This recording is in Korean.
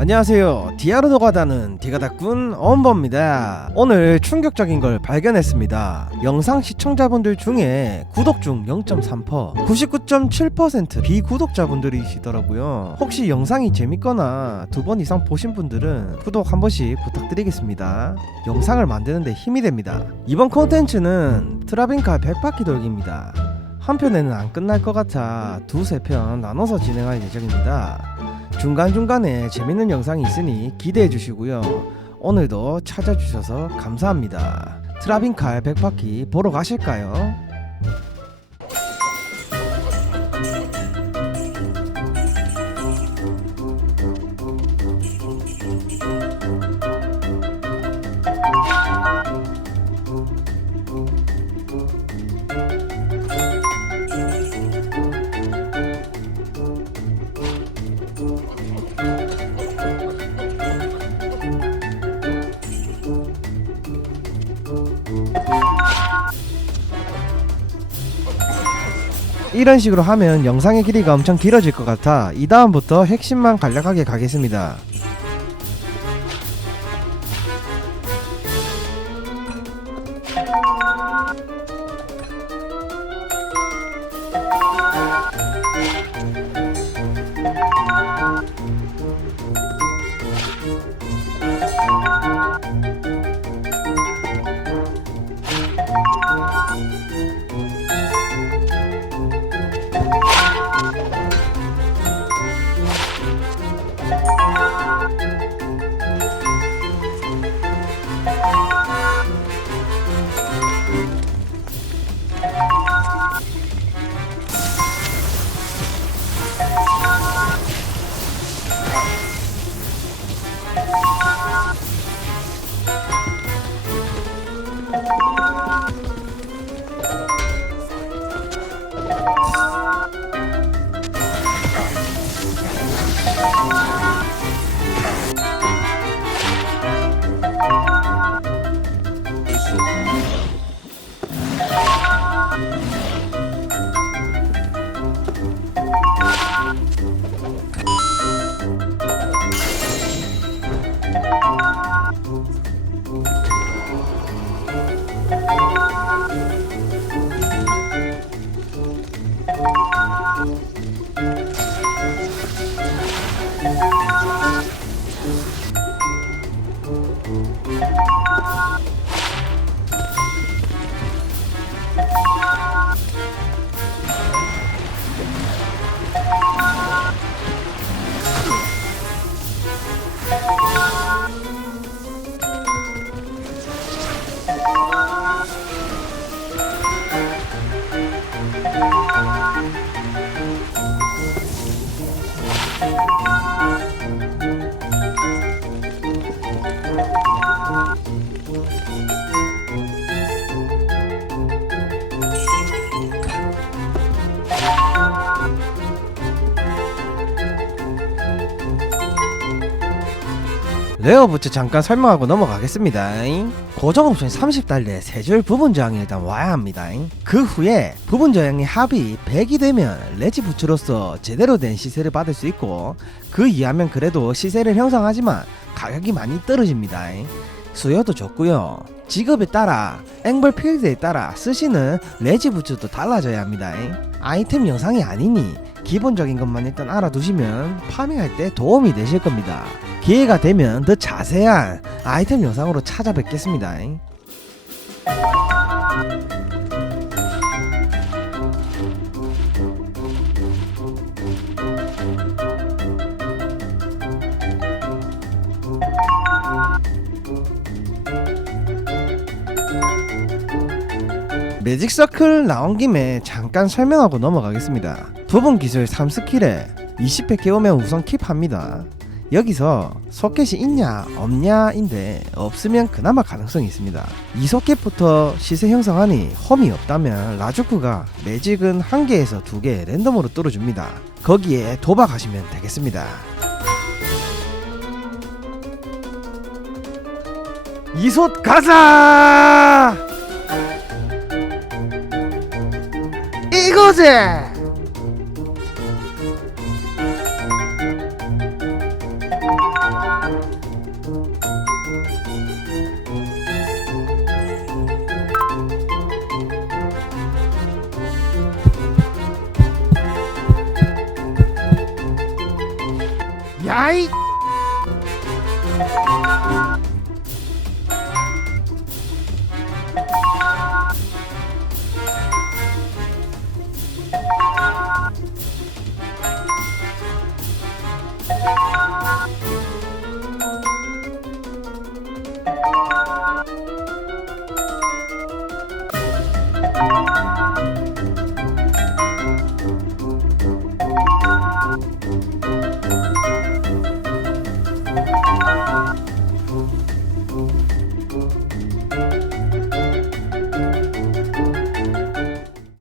안녕하세요. 디아르노 가 다는 디가다꾼 엄버입니다. 오늘 충격적인 걸 발견했습니다. 영상 시청자분들 중에 구독 중 0.3%, 99.7% 비구독자분들이시더라고요. 혹시 영상이 재밌거나 두 번 이상 보신 분들은 구독 한 번씩 부탁드리겠습니다. 영상을 만드는데 힘이 됩니다. 이번 콘텐츠는 트라빈카 100바퀴 돌기입니다. 한 편에는 안 끝날 것 같아 두세 편 나눠서 진행할 예정입니다. 중간중간에 재밌는 영상이 있으니 기대해 주시고요. 오늘도 찾아주셔서 감사합니다. 트라빈칼 100바퀴 보러 가실까요? 이런 식으로 하면 영상의 길이가 엄청 길어질 것 같아 이 다음부터 핵심만 간략하게 가겠습니다. 레어부터 잠깐 설명하고 넘어가겠습니다. 고정 옵션 30달러에 세줄 부분 저항이 일단 와야 합니다. 그 후에 부분 저항의 합이 100이 되면 레지 부츠로서 제대로 된 시세를 받을 수 있고 그 이하면 그래도 시세를 형성하지만 가격이 많이 떨어집니다. 수요도 좋고요. 직업에 따라 앵벌 필드에 따라 쓰시는 레지 부츠도 달라져야 합니다. 아이템 영상이 아니니 기본적인 것만 일단 알아두시면 파밍할 때 도움이 되실 겁니다. 기회가 되면 더 자세한 아이템 영상으로 찾아뵙겠습니다. 매직 서클 나온 김에 잠깐 설명하고 넘어가겠습니다. 부분 기술 3스킬에 20회 깨우면 우선 킵합니다. 여기서 소켓이 있냐 없냐인데 없으면 그나마 가능성이 있습니다. 이 소켓부터 시세 형성하니 홈이 없다면 라주크가 매직은 한 개에서 두 개 랜덤으로 뚫어줍니다. 거기에 도박하시면 되겠습니다. 이솥 가자! 行こうぜ。やい。